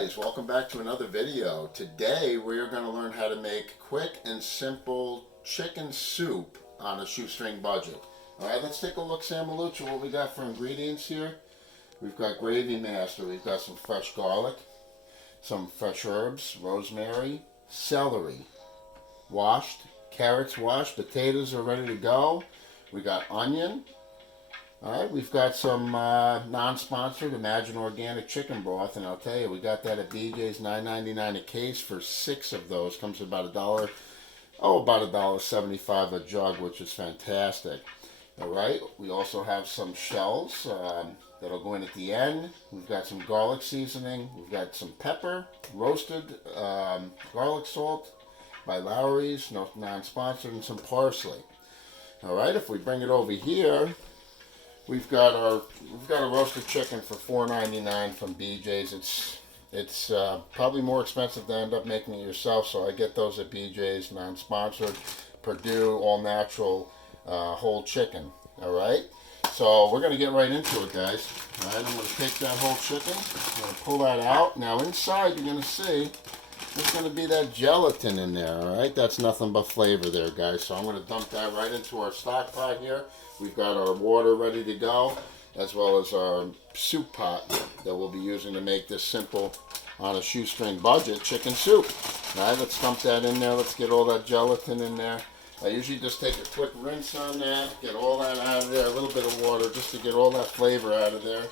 guys, welcome back to another video. Today we're going to learn how to make quick and simple chicken soup on a shoestring budget. Alright, let's take a look, Sam Malucci, what we got for ingredients here. We've got gravy master, we've got some fresh garlic, some fresh herbs, rosemary, celery, washed, carrots washed, potatoes are ready to go. We got onion. Alright, we've got some non-sponsored Imagine Organic chicken broth, and I'll tell you, we got that at BJ's, $9.99 a case for 6 of those. Comes about about $1.75 a jug, which is fantastic. Alright, we also have some shells that'll go in at the end. We've got some garlic seasoning, we've got some pepper, roasted garlic salt by Lawry's, no non-sponsored, and some parsley. Alright, if we bring it over here, we've got a roasted chicken for $4.99 from BJ's. It's probably more expensive to end up making it yourself, so I get those at BJ's, non-sponsored, Purdue, all natural, whole chicken. All right, so we're gonna get right into it, guys. All right, I'm gonna take that whole chicken, I'm gonna pull that out. Now inside, you're gonna see there's gonna be that gelatin in there. All right, that's nothing but flavor there, guys. So I'm gonna dump that right into our stock pot here. We've got our water ready to go, as well as our soup pot that we'll be using to make this simple, on a shoestring budget, chicken soup. All right, let's dump that in there. Let's get all that gelatin in there. I usually just take a quick rinse on that, get all that out of there, a little bit of water just to get all that flavor out of there.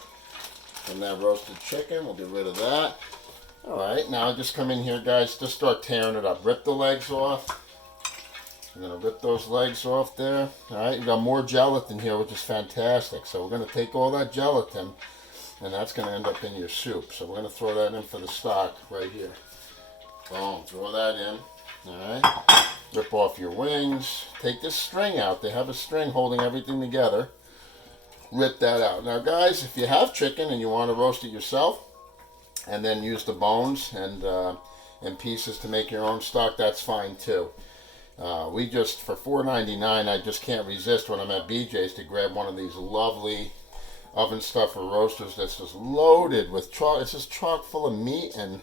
And that roasted chicken, we'll get rid of that. All right, now just come in here, guys, just start tearing it up. Rip the legs off. I'm going to rip those legs off there. Alright, you got more gelatin here, which is fantastic. So we're going to take all that gelatin, and that's going to end up in your soup. So we're going to throw that in for the stock right here. Boom, throw that in. Alright, rip off your wings. Take this string out. They have a string holding everything together. Rip that out. Now guys, if you have chicken and you want to roast it yourself, and then use the bones and pieces to make your own stock, that's fine too. We just, for $4.99, I just can't resist when I'm at BJ's to grab one of these lovely oven stuffer roasters that's just loaded with chalk. It's just chock full of meat and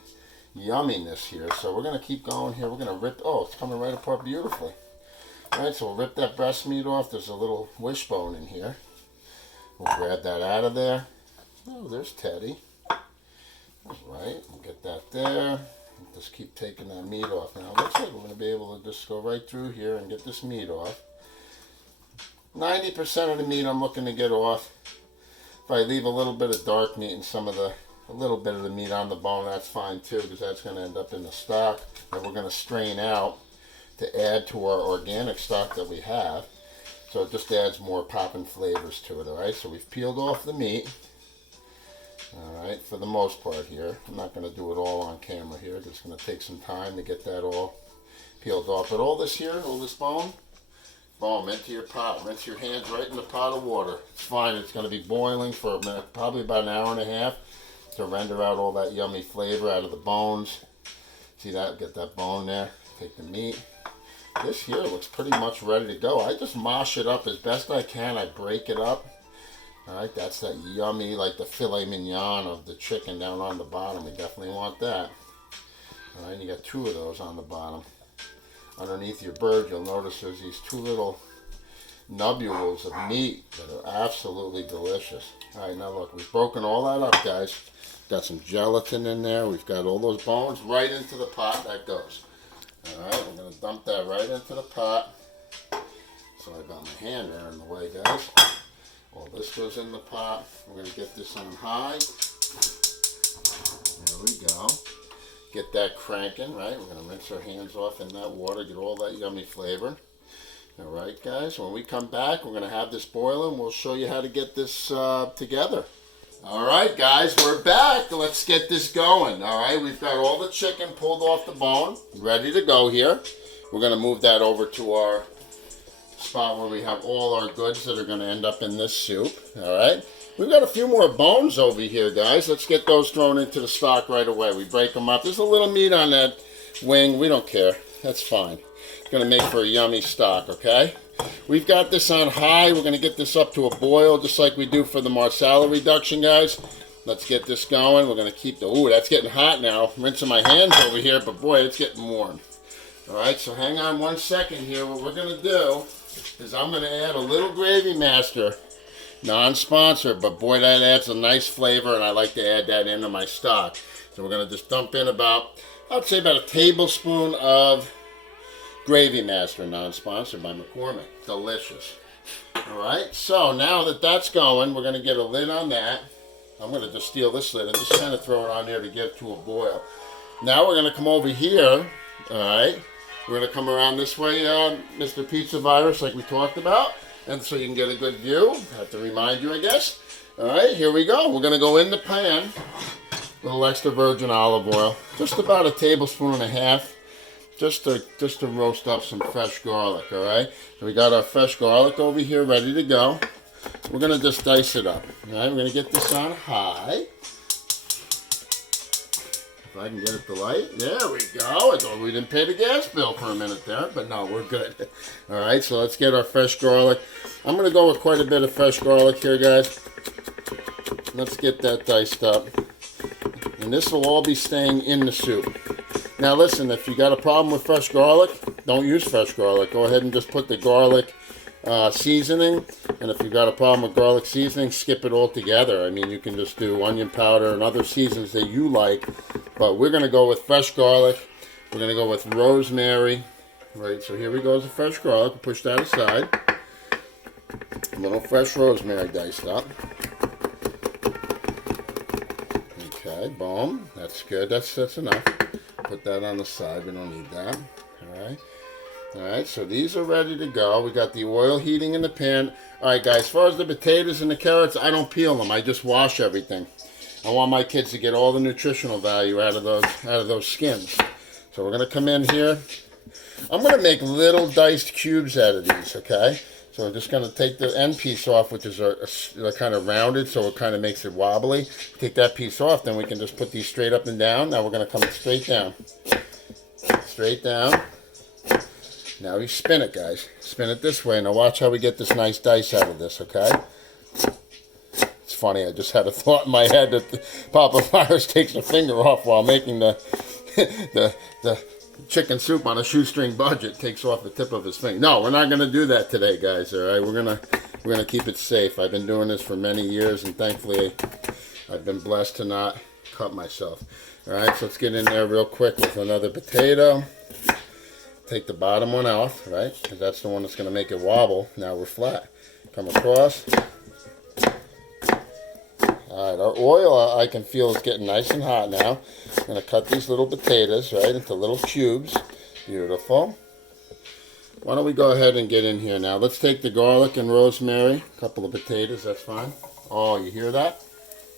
yumminess here. So we're going to keep going here. We're going to rip, oh, it's coming right apart beautifully. Alright, so we'll rip that breast meat off. There's a little wishbone in here. We'll grab that out of there. Oh, there's Teddy. Alright, we'll get that there. Just keep taking that meat off. Now it looks like we're going to be able to just go right through here and get this meat off. 90% of the meat I'm looking to get off. If I leave a little bit of dark meat and a little bit of the meat on the bone, that's fine too, because that's going to end up in the stock that we're going to strain out to add to our organic stock that we have. So it just adds more popping flavors to it. Alright, so we've peeled off the meat. Alright, for the most part here. I'm not going to do it all on camera here. Just going to take some time to get that all peeled off. But all this here, all this bone, boom, into your pot. Rinse your hands right in the pot of water. It's fine. It's going to be boiling for a minute, probably about an hour and a half, to render out all that yummy flavor out of the bones. See that? Get that bone there. Take the meat. This here looks pretty much ready to go. I just mosh it up as best I can. I break it up. Alright, that's that yummy, like the filet mignon of the chicken down on the bottom. We definitely want that. Alright, you got 2 of those on the bottom. Underneath your bird, you'll notice there's these 2 little nubules of meat that are absolutely delicious. Alright, now look, we've broken all that up, guys. Got some gelatin in there. We've got all those bones right into the pot. That goes. Alright, we're going to dump that right into the pot. Sorry about my hand there in the way, guys. All this goes in the pot. We're going to get this on high. There we go. Get that cranking, right? We're going to rinse our hands off in that water, get all that yummy flavor. All right, guys, when we come back, we're going to have this boiling. We'll show you how to get this together. All right, guys, we're back. Let's get this going. All right, we've got all the chicken pulled off the bone, ready to go here. We're going to move that over to our spot where we have all our goods that are going to end up in this soup. All right, we've got a few more bones over here, guys. Let's get those thrown into the stock right away. We break them up. There's a little meat on that wing. We don't care. That's fine. It's going to make for a yummy stock, okay? We've got this on high. We're going to get this up to a boil just like we do for the marsala reduction, guys. Let's get this going. We're going to keep the, ooh, that's getting hot now. I'm rinsing my hands over here, but boy, it's getting warm. All right, so hang on 1 second here. What we're going to do is I'm going to add a little Gravy Master. Non-sponsored, but boy, that adds a nice flavor, and I like to add that into my stock. So we're going to just dump in about, I'd say about a tablespoon of Gravy Master, non-sponsored by McCormick. Delicious. All right, so now that that's going, we're going to get a lid on that. I'm going to just steal this lid and just kind of throw it on there to get it to a boil. Now we're going to come over here, all right? We're going to come around this way, Mr. Pizza Virus, like we talked about, and so you can get a good view. I have to remind you, I guess. All right, here we go. We're going to go in the pan, a little extra virgin olive oil, just about a tablespoon and a half, just to roast up some fresh garlic, all right? So we got our fresh garlic over here ready to go. We're going to just dice it up, all right? We're going to get this on high. If I can get it to light. There we go. I thought we didn't pay the gas bill for a minute there, but no, we're good. All right, so let's get our fresh garlic. I'm going to go with quite a bit of fresh garlic here, guys. Let's get that diced up. And this will all be staying in the soup. Now listen, if you got a problem with fresh garlic, don't use fresh garlic. Go ahead and just put the garlic seasoning, and if you've got a problem with garlic seasoning, skip it altogether. I mean, you can just do onion powder and other seasons that you like, but we're going to go with fresh garlic. We're going to go with rosemary. Right, so here we go with the fresh garlic. Push that aside. A little fresh rosemary diced up. Okay, boom. That's good. That's enough. Put that on the side. We don't need that. All right. All right, so these are ready to go. We got the oil heating in the pan. All right, guys, as far as the potatoes and the carrots, I don't peel them. I just wash everything. I want my kids to get all the nutritional value out of those skins. So we're going to come in here. I'm going to make little diced cubes out of these, okay? So I'm just going to take the end piece off, which is a kind of rounded, so it kind of makes it wobbly. Take that piece off, then we can just put these straight up and down. Now we're going to come straight down. Straight down. Now we spin it, guys. Spin it this way. Now watch how we get this nice dice out of this, okay? It's funny, I just had a thought in my head that the Papa Virus takes a finger off while making the chicken soup on a shoestring budget. Takes off the tip of his finger. No, we're not going to do that today, guys, all right? We're gonna keep it safe. I've been doing this for many years, and thankfully I've been blessed to not cut myself. All right, so let's get in there real quick with another potato. Take the bottom one off, right? Because that's the one that's going to make it wobble. Now we're flat. Come across. All right, our oil I can feel is getting nice and hot now. I'm going to cut these little potatoes, right, into little cubes. Beautiful. Why don't we go ahead and get in here now? Let's take the garlic and rosemary. A couple of potatoes, that's fine. Oh, you hear that?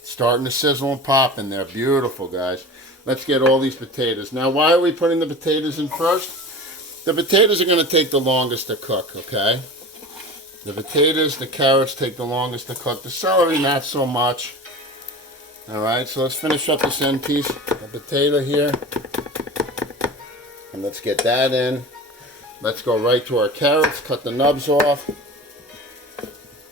Starting to sizzle and pop in there. Beautiful, guys. Let's get all these potatoes. Now, why are we putting the potatoes in first? The potatoes are going to take the longest to cook, okay? The potatoes, the carrots take the longest to cook. The celery, not so much. All right, so let's finish up this end piece. The potato here. And let's get that in. Let's go right to our carrots. Cut the nubs off.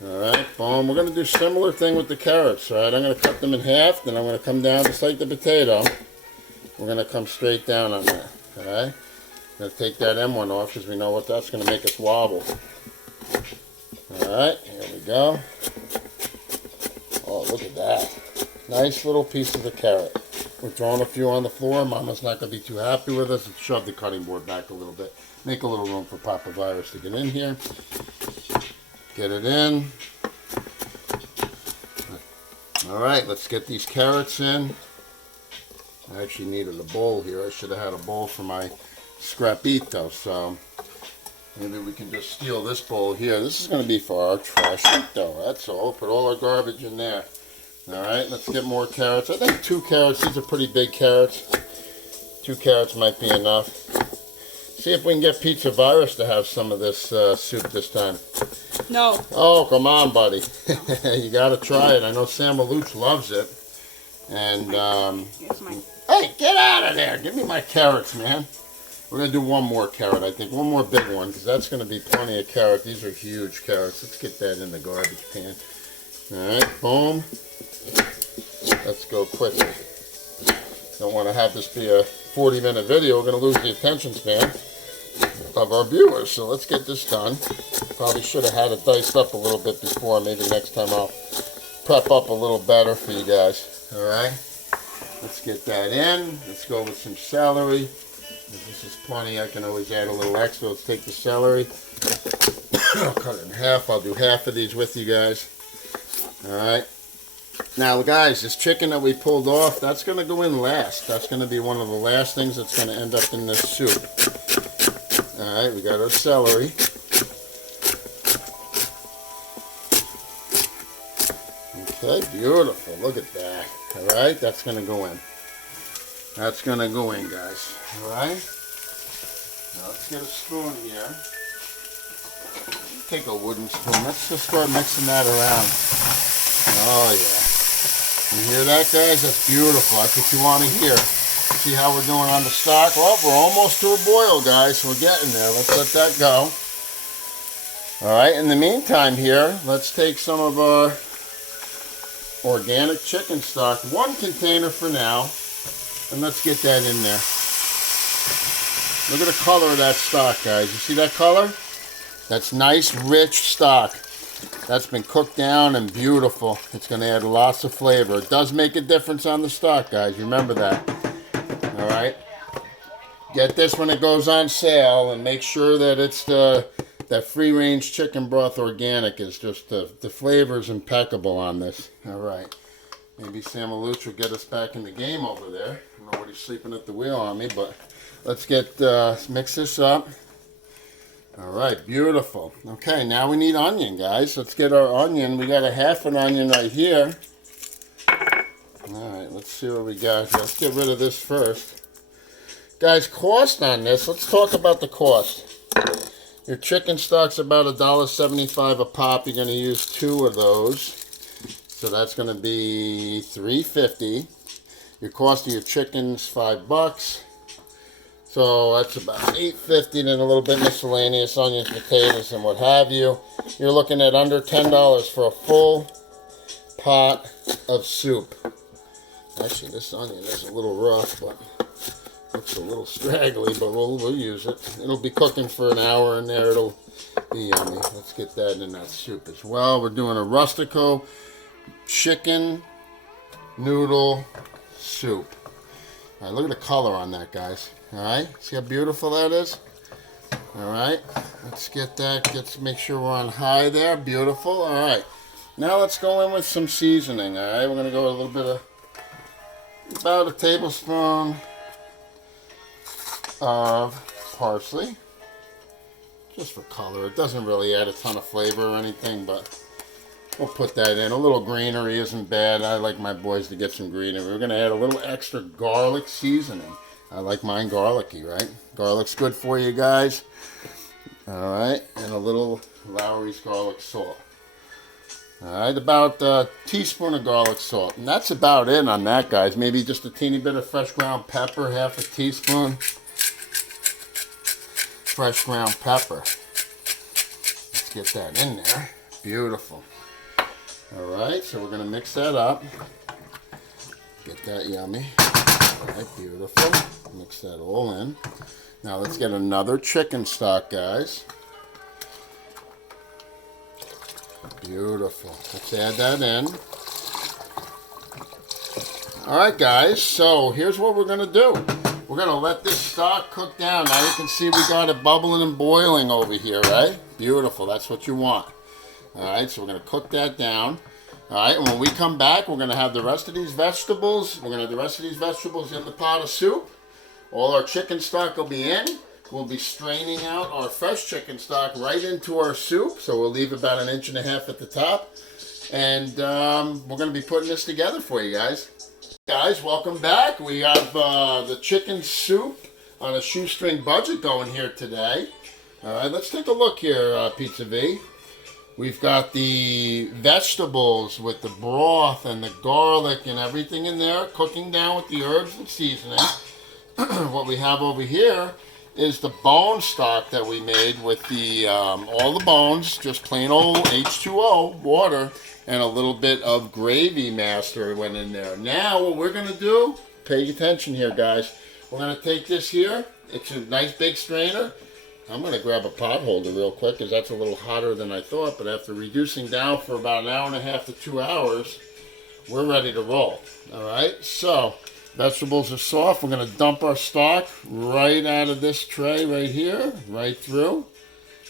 All right, boom. We're going to do a similar thing with the carrots, all right? I'm going to cut them in half. Then I'm going to come down just like the potato. We're going to come straight down on that, all right? I'm going to take that M1 off because we know what that's going to make us wobble. Alright, here we go. Oh, look at that. Nice little piece of the carrot. We're throwing a few on the floor. Mama's not going to be too happy with us. Let's shove the cutting board back a little bit. Make a little room for Papa Virus to get in here. Get it in. Alright, let's get these carrots in. I actually needed a bowl here. I should have had a bowl for my scrapito, so maybe we can just steal this bowl here. This is going to be for our trashito, that's all. Put all our garbage in there. Alright, let's get more carrots. I think 2 carrots, these are pretty big carrots. 2 carrots might be enough. See if we can get Pizza Virus to have some of this soup this time. No. Oh, come on, buddy. You got to try it. I know Sam Maluch loves it. And, hey, get out of there. Give me my carrots, man. We're going to do one more carrot, I think. One more big one, because that's going to be plenty of carrot. These are huge carrots. Let's get that in the garbage can. All right, boom. let's go quickly. Don't want to have this be a 40-minute video. We're going to lose the attention span of our viewers. So let's get this done. Probably should have had it diced up a little bit before. Maybe next time I'll prep up a little better for you guys. Alright, let's get that in. Let's go with some celery. If this is plenty, I can always add a little extra. Let's take the celery. I'll cut it in half. I'll do half of these with you guys. Alright. Now guys, this chicken that we pulled off, that's going to go in last. That's going to be one of the last things that's going to end up in this soup. Alright, we got our celery. Okay, beautiful. Look at that. Alright, that's going to go in. That's going to go in, guys. Alright. Now let's get a spoon here. Take a wooden spoon. Let's just start mixing that around. Oh, yeah. You hear that, guys? That's beautiful. That's what you want to hear. See how we're doing on the stock? Well, we're almost to a boil, guys. We're getting there. Let's let that go. Alright, in the meantime here, let's take some of our organic chicken stock. One container for now. And let's get that in there. Look at the color of that stock, guys. You see that color? That's nice, rich stock. That's been cooked down and beautiful. It's going to add lots of flavor. It does make a difference on the stock, guys. Remember that. Alright? Get this when it goes on sale and make sure that it's that free-range chicken broth organic is just the flavor is impeccable on this. Alright. Maybe Sam Aluch will get us back in the game over there. I don't know what he's sleeping at the wheel on me, but let's get mix this up. Alright, beautiful. Okay, now we need onion, guys. Let's get our onion. We got a half an onion right here. Alright, let's see what we got here. Let's get rid of this first. Guys, cost on this. Let's talk about the cost. Your chicken stock's about $1.75 a pop. You're going to use 2 of those. So that's going to be $3.50. Your cost of your chicken's $5. So that's about $8.50, and a little bit miscellaneous, onions, potatoes, and what have you. You're looking at under $10 for a full pot of soup. Actually, this onion is a little rough, but looks a little straggly, but we'll use it. It'll be cooking for an hour in there. It'll be yummy. Let's get that in that soup as well. We're doing a rustico chicken noodle soup. All right, look at the color on that, guys. All right, see how beautiful that is? All right, let's get that. Let's make sure we're on high there. Beautiful. All right, now let's go in with some seasoning. All right, we're gonna go a little bit of, about a tablespoon of parsley, just for color. It doesn't really add a ton of flavor or anything, but we'll put that in. A little greenery isn't bad. I like my boys to get some greenery. We're gonna add a little extra garlic seasoning. I like mine garlicky, right? Garlic's good for you guys. All right, and a little Lowry's garlic salt. All right, about a teaspoon of garlic salt. And that's about it on that, guys. Maybe just a teeny bit of fresh ground pepper, half a teaspoon. Fresh ground pepper. Let's get that in there. Beautiful. All right, so we're gonna mix that up. Get that yummy. All right, beautiful. Mix that all in. Now let's get another chicken stock, guys. Beautiful. Let's add that in. All right, guys, so here's what we're gonna do. We're gonna let this stock cook down. Now you can see we got it bubbling and boiling over here, right? Beautiful, that's what you want. All right, so we're gonna cook that down. All right, and when we come back, we're gonna have the rest of these vegetables. We're gonna have the rest of these vegetables in the pot of soup. All our chicken stock will be in. We'll be straining out our fresh chicken stock right into our soup. So we'll leave about 1.5 inches at the top. And we're gonna be putting this together for you guys. Guys, welcome back. We have the chicken soup on a shoestring budget going here today. All right, let's take a look here, Pizza V. We've got the vegetables with the broth and the garlic and everything in there, cooking down with the herbs and seasoning. What we have over here is the bone stock that we made with the all the bones, just plain old H2O water, and a little bit of gravy master went in there. Now what we're gonna do, pay attention here, guys. We're gonna take this here. It's a nice big strainer. I'm gonna grab a pot holder real quick because that's a little hotter than I thought, but after reducing down for about an hour and a half to 2 hours, we're ready to roll. All right, so vegetables are soft. We're gonna dump our stock right out of this tray right here, right through.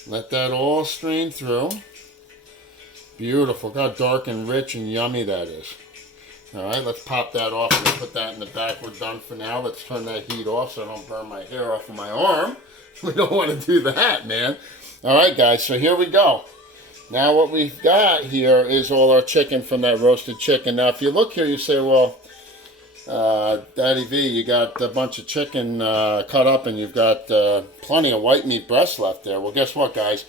Let that all strain through. Beautiful, look how dark and rich and yummy that is. All right, let's pop that off and put that in the back. We're done for now. Let's turn that heat off so I don't burn my hair off of my arm. We don't want to do that, man. All right, guys, so here we go. Now what we've got here is all our chicken from that roasted chicken. Now, if you look here, you say, well, Daddy V, you got a bunch of chicken cut up and you've got plenty of white meat breast left there. Well, guess what, guys?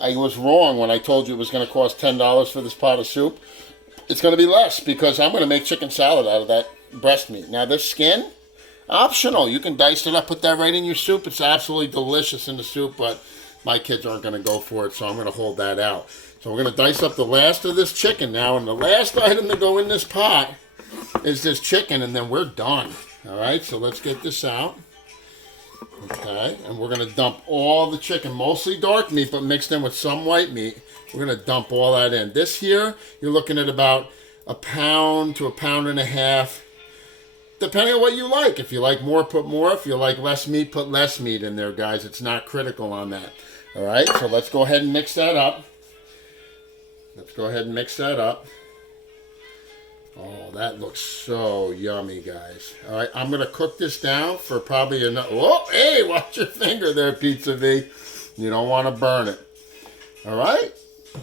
I was wrong when I told you it was going to cost $10 for this pot of soup. It's going to be less because I'm going to make chicken salad out of that breast meat. Now, this skin, optional. You can dice it up, put that right in your soup. It's absolutely delicious in the soup, but my kids aren't going to go for it, so I'm going to hold that out. So we're going to dice up the last of this chicken now, and the last item to go in this pot is this chicken, and then we're done. All right, so let's get this out. Okay, and we're going to dump all the chicken, mostly dark meat, but mixed in with some white meat. We're going to dump all that in. This here, you're looking at about a pound to a pound and a half, depending on what you like. If you like more, put more. If you like less meat, put less meat in there, guys. It's not critical on that. All right, so let's go ahead and mix that up. Let's go ahead and mix that up. Oh, that looks so yummy, guys. All right, I'm going to cook this down for probably another... Oh, hey, watch your finger there, Pizza V. You don't want to burn it. All right,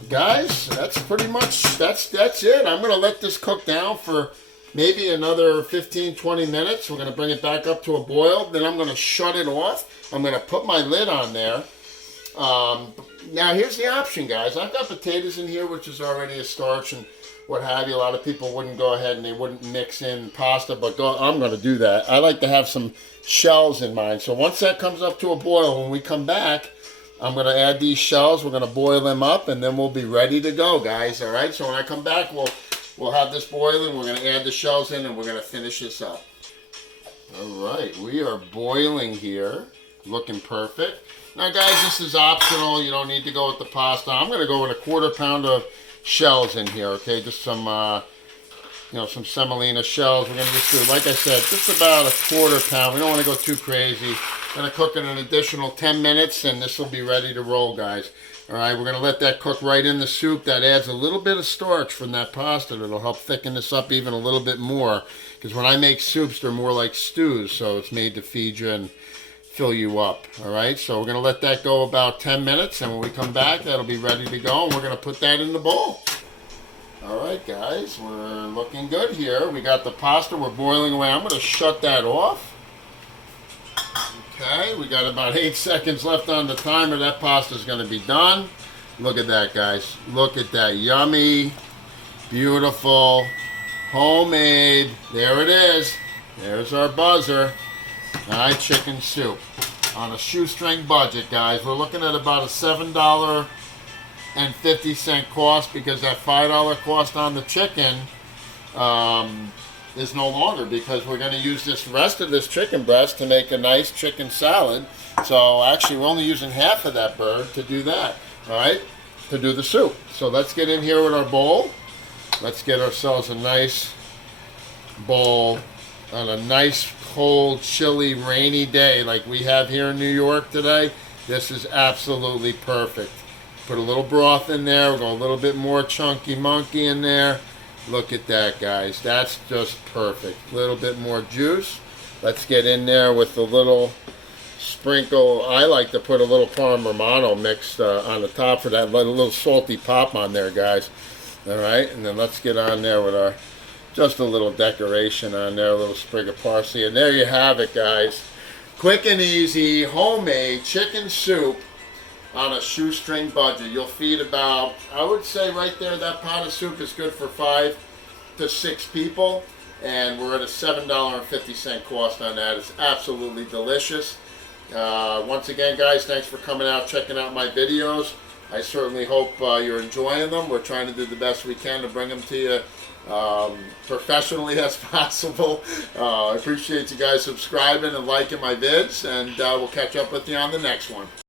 guys, that's pretty much... That's it. I'm going to let this cook down for maybe another 15-20 minutes. We're going to bring it back up to a boil. Then I'm going to shut it off. I'm going to put my lid on there. Now, here's the option, guys. I've got potatoes in here, which is already a starch and what have you. A lot of people wouldn't go ahead and they wouldn't mix in pasta, but I'm going to do that. I like to have some shells in mine. So once that comes up to a boil, when we come back, I'm going to add these shells. We're going to boil them up, and then we'll be ready to go, guys. All right, so when I come back, we'll have this boiling. We're going to add the shells in, and we're going to finish this up. All right, we are boiling here, looking perfect. Now, guys, this is optional. You don't need to go with the pasta. I'm going to go with a 1/4 pound of shells in here, okay? Just some, some semolina shells. We're going to just do, like I said, just about a 1/4 pound. We don't want to go too crazy. Going to cook it an additional 10 minutes, and this will be ready to roll, guys. All right, we're going to let that cook right in the soup. That adds a little bit of starch from that pasta. That'll help thicken this up even a little bit more. Because when I make soups, they're more like stews, so it's made to feed you and fill you up. All right, so we're going to let that go about 10 minutes, and when we come back, that'll be ready to go, and we're going to put that in the bowl. All right, guys, we're looking good here. We got the pasta. We're boiling away. I'm going to shut that off. Okay, we got about 8 seconds left on the timer. That pasta's going to be done. Look at that, guys. Look at that. Yummy, beautiful, homemade. There it is. There's our buzzer. All right, chicken soup on a shoestring budget, guys. We're looking at about a $7.50 cost because that $5 cost on the chicken is no longer, because we're going to use this rest of this chicken breast to make a nice chicken salad. So actually, we're only using half of that bird to do that, all right, to do the soup. So let's get in here with our bowl. Let's get ourselves a nice bowl on a nice, cold, chilly, rainy day like we have here in New York today. This is absolutely perfect. Put a little broth in there. We'll go a little bit more chunky monkey in there. Look at that, guys. That's just perfect. A little bit more juice. Let's get in there with a little sprinkle. I like to put a little Parm Romano mixed on the top for that little salty pop on there, guys. All right, and then let's get on there with our just a little decoration on there, a little sprig of parsley, and there you have it, guys. Quick and easy, homemade chicken soup on a shoestring budget. You'll feed about, I would say right there, that pot of soup is good for 5 to 6 people, and we're at a $7.50 cost on that. It's absolutely delicious. Once again, guys, thanks for coming out, checking out my videos. I certainly hope you're enjoying them. We're trying to do the best we can to bring them to you professionally as possible. I appreciate you guys subscribing and liking my vids, and we'll catch up with you on the next one.